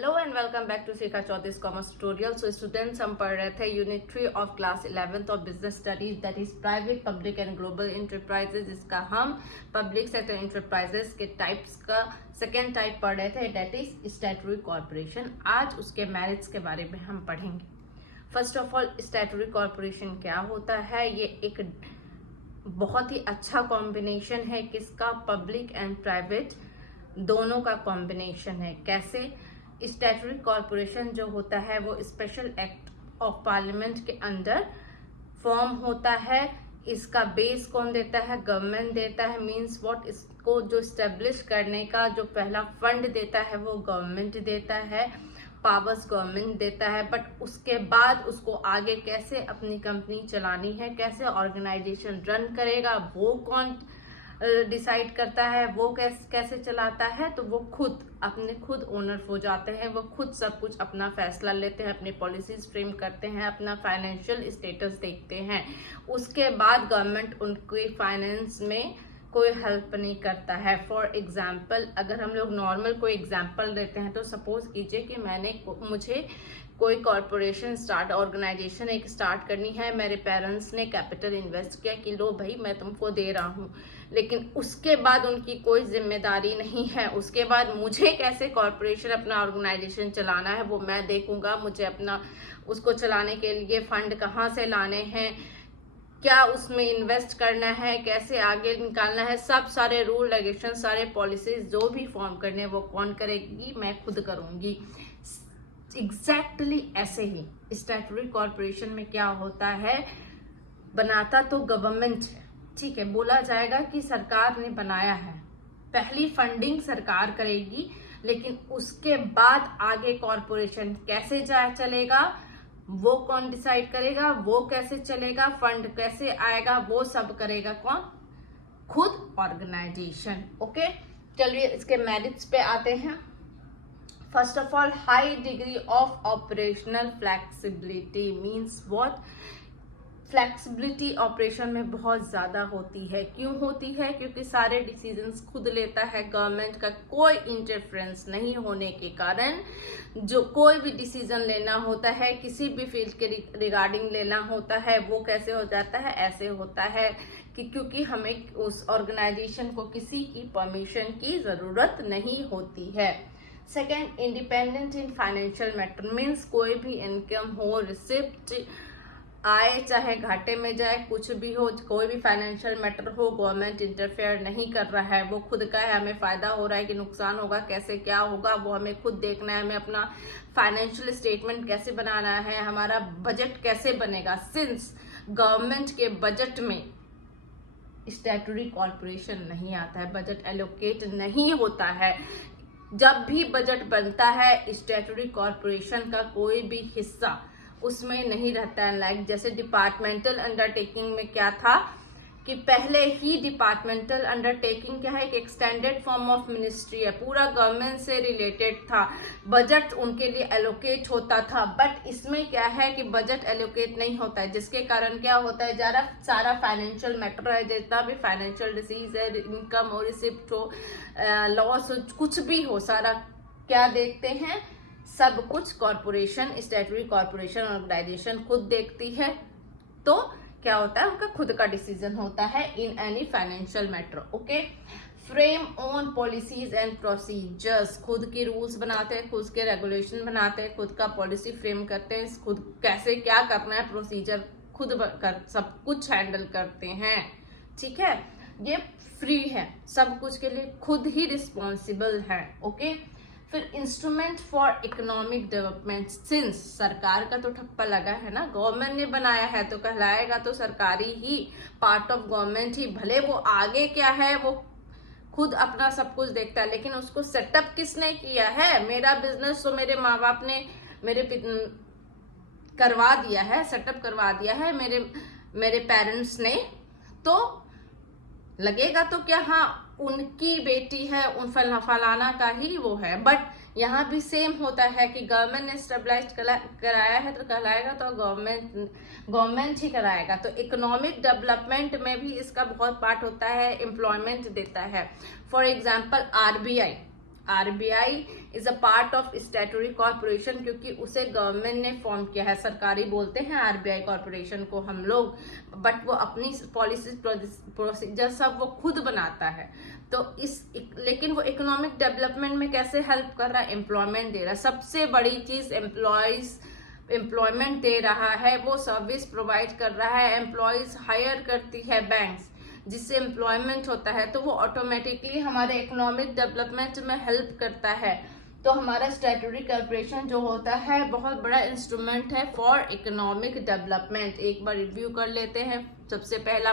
Hello and welcome back to Shikha Chaudhary commerce tutorial. So students, हम पढ़ रहे थे unit 3 of class 11th of business studies, that is private, public and global enterprises. जिसका हम public sector enterprises के types का second type पढ़ रहे थे, दैट इज स्टैट्यूटरी कॉर्पोरेशन। आज उसके मेरिट्स के बारे में हम पढ़ेंगे। First of all, statutory corporation क्या होता है? ये एक बहुत ही अच्छा कॉम्बिनेशन है। किसका? पब्लिक एंड प्राइवेट दोनों का कॉम्बिनेशन है। कैसे? स्टैट्यूटरी कॉर्पोरेशन जो होता है वो स्पेशल एक्ट ऑफ पार्लियामेंट के अंडर फॉर्म होता है। इसका बेस कौन देता है? गवर्नमेंट देता है। Means what? इसको जो स्टेब्लिश करने का जो पहला फंड देता है वो गवर्नमेंट देता है, पावर्स गवर्नमेंट देता है। बट उसके बाद उसको आगे कैसे अपनी कंपनी चलानी है, कैसे ऑर्गेनाइजेशन रन करेगा, वो कौन डिसाइड करता है, वो कैसे चलाता है? तो वो खुद ओनर हो जाते हैं। वो खुद सब कुछ अपना फैसला लेते हैं, अपनी पॉलिसीज फ्रेम करते हैं, अपना फाइनेंशियल स्टेटस देखते हैं। उसके बाद गवर्नमेंट उनकी फाइनेंस में कोई हेल्प नहीं करता है। फॉर एग्जाम्पल, अगर हम लोग नॉर्मल कोई एग्जाम्पल देते हैं तो सपोज कीजिए कि मुझे कोई कॉर्पोरेशन ऑर्गेनाइजेशन एक स्टार्ट करनी है। मेरे पेरेंट्स ने कैपिटल इन्वेस्ट किया कि लो भाई मैं तुमको दे रहा हूँ, लेकिन उसके बाद उनकी कोई जिम्मेदारी नहीं है। उसके बाद मुझे कैसे कॉर्पोरेशन अपना ऑर्गेनाइजेशन चलाना है वो मैं देखूंगा। मुझे अपना उसको चलाने के लिए फंड कहाँ से लाने हैं, क्या उसमें इन्वेस्ट करना है, कैसे आगे निकालना है, सब सारे रूल रेगुलेशन, सारे पॉलिसीज जो भी फॉर्म करने हैं वो कौन करेगी? मैं खुद करूंगी। एग्जैक्टली ऐसे ही स्टैट्यूटरी कॉर्पोरेशन में क्या होता है? बनाता तो गवर्नमेंट है, ठीक है, बोला जाएगा कि सरकार ने बनाया है, पहली फंडिंग सरकार करेगी, लेकिन उसके बाद आगे कॉर्पोरेशन कैसे चलेगा वो कौन डिसाइड करेगा, वो कैसे चलेगा, फंड कैसे आएगा, वो सब करेगा कौन? खुद ऑर्गेनाइजेशन। ओके, चलिए इसके मेरिट्स पे आते हैं। First of all, high degree of operational flexibility. Means what? Flexibility operation में बहुत ज्यादा होती है। क्यों होती है? क्योंकि सारे डिसीजंस खुद लेता है गवर्नमेंट का, कोई इंटरफेरेंस नहीं होने के कारण जो कोई भी डिसीजन लेना होता है, किसी भी फील्ड के रिगार्डिंग लेना होता है, वो कैसे हो जाता है? ऐसे होता है कि क्योंकि हमें उस ऑर्गेनाइजेशन को किसी की परमिशन की जरूरत नहीं होती है। Second, independent in financial matter. Means कोई भी इनकम हो, रिसिप्ट आए चाहे घाटे में जाए, कुछ भी हो, कोई भी फाइनेंशियल मैटर हो, गवर्नमेंट इंटरफेयर नहीं कर रहा है। वो खुद का है, हमें फायदा हो रहा है कि नुकसान होगा, कैसे क्या होगा वो हमें खुद देखना है। हमें अपना फाइनेंशियल स्टेटमेंट कैसे बनाना है, हमारा बजट कैसे बनेगा। सिंस गवर्नमेंट के बजट में स्टैट्यूटरी कॉर्पोरेशन नहीं आता है, बजट एलोकेट नहीं होता है। जब भी बजट बनता है स्टैट्यूटरी कॉर्पोरेशन का कोई भी हिस्सा उसमें नहीं रहता है। लाइक जैसे डिपार्टमेंटल अंडरटेकिंग में क्या था कि पहले ही डिपार्टमेंटल अंडरटेकिंग क्या है? एक एक्सटेंडेड फॉर्म ऑफ मिनिस्ट्री है, पूरा गवर्नमेंट से रिलेटेड था, बजट उनके लिए एलोकेट होता था। बट इसमें क्या है कि बजट एलोकेट नहीं होता है, जिसके कारण क्या होता है? जरा सारा फाइनेंशियल मैटर है, जितना भी फाइनेंशियल डिसीज है, इनकम हो, रिसिप्ट हो, लॉस हो, कुछ भी हो, सारा क्या देखते हैं? सब कुछ कॉर्पोरेशन, स्टैट्यूटरी कॉर्पोरेशन ऑर्गेनाइजेशन खुद देखती है। तो क्या होता है? उनका खुद का डिसीजन होता है in any financial matter. Okay, frame own policies and procedures. खुद के रूल्स बनाते हैं, खुद के रेगुलेशन बनाते हैं, खुद का पॉलिसी फ्रेम करते हैं, खुद कैसे क्या करना है, प्रोसीजर खुद कर सब कुछ हैंडल करते हैं। ठीक है, ये फ्री है, सब कुछ के लिए खुद ही रिस्पॉन्सिबल है। ओके, फिर instrument for economic development. Since सरकार का तो ठप्पा लगा है ना, गवर्नमेंट ने बनाया है तो कहलाएगा तो सरकारी ही, पार्ट ऑफ गवर्नमेंट ही। भले वो आगे क्या है वो खुद अपना सब कुछ देखता है, लेकिन उसको सेटअप किसने किया है? मेरा बिजनेस तो मेरे माँ बाप ने करवा दिया है, सेटअप करवा दिया है मेरे पेरेंट्स ने। तो लगेगा तो क्या हाँ उनकी बेटी है, उन फलाना का ही वो है। बट यहाँ भी सेम होता है कि गवर्नमेंट ने स्टेबलाइज कराया है तो कहलाएगा तो गवर्नमेंट ही कराएगा। तो इकोनॉमिक डेवलपमेंट में भी इसका बहुत पार्ट होता है, एम्प्लॉयमेंट देता है। For example RBI is a part of statutory corporation, क्योंकि उसे गवर्नमेंट ने फॉर्म किया है। सरकारी बोलते हैं RBI कॉर्पोरेशन को हम लोग, बट वो अपनी पॉलिसी प्रोसीजर सब वो खुद बनाता है। तो लेकिन वो इकोनॉमिक डेवलपमेंट में कैसे हेल्प कर रहा है? एम्प्लॉयमेंट दे रहा है। सबसे बड़ी चीज एम्प्लॉयमेंट दे रहा है, वो सर्विस प्रोवाइड कर रहा है। एम्प्लॉयज हायर करती है बैंक्स, जिससे एम्प्लॉयमेंट होता है, तो वो ऑटोमेटिकली हमारे इकोनॉमिक डेवलपमेंट में हेल्प करता है। तो हमारा स्टैट्यूटरी कॉर्पोरेशन जो होता है बहुत बड़ा इंस्ट्रूमेंट है फॉर इकोनॉमिक डेवलपमेंट। एक बार रिव्यू कर लेते हैं। सबसे पहला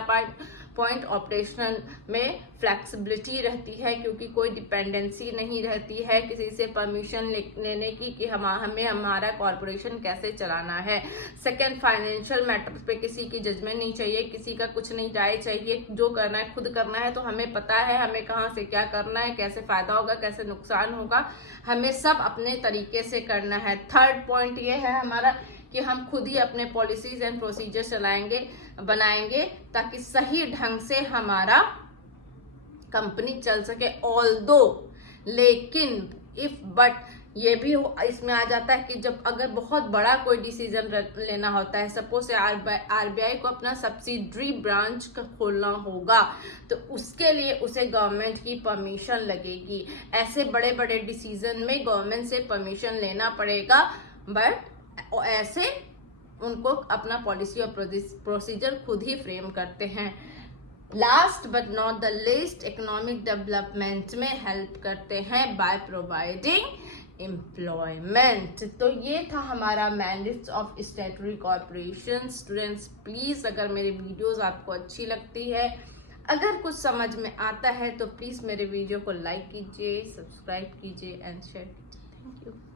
पॉइंट ऑपरेशनल में फ्लेक्सिबिलिटी रहती है, क्योंकि कोई डिपेंडेंसी नहीं रहती है किसी से परमिशन लेने की कि हमें हमारा कॉर्पोरेशन कैसे चलाना है। सेकंड, फाइनेंशियल मैटर्स पे किसी की जजमेंट नहीं चाहिए, किसी का कुछ नहीं राय चाहिए। जो करना है खुद करना है, तो हमें पता है हमें कहाँ से क्या करना है, कैसे फायदा होगा, कैसे नुकसान होगा, हमें सब अपने तरीके से करना है। थर्ड पॉइंट ये है हमारा कि हम खुद ही अपने पॉलिसीज एंड प्रोसीजर बनाएंगे ताकि सही ढंग से हमारा कंपनी चल सके। ऑल्दो लेकिन ये भी इसमें आ जाता है कि जब अगर बहुत बड़ा कोई डिसीजन लेना होता है, सपोज RBI को अपना सब्सिडरी ब्रांच खोलना होगा, तो उसके लिए उसे गवर्नमेंट की परमिशन लगेगी। ऐसे बड़े बड़े डिसीजन में गवर्नमेंट से परमिशन लेना पड़ेगा, बट ऐसे उनको अपना पॉलिसी और प्रोसीजर खुद ही फ्रेम करते हैं। Last but not the least, economic development में हेल्प करते हैं बाय प्रोवाइडिंग एम्प्लॉयमेंट। तो ये था हमारा mandates of statutory corporation. Students please, अगर मेरी वीडियोस आपको अच्छी लगती है, अगर कुछ समझ में आता है, तो प्लीज मेरे वीडियो को लाइक कीजिए, सब्सक्राइब कीजिए एंड शेयर कीजिए। Thank you.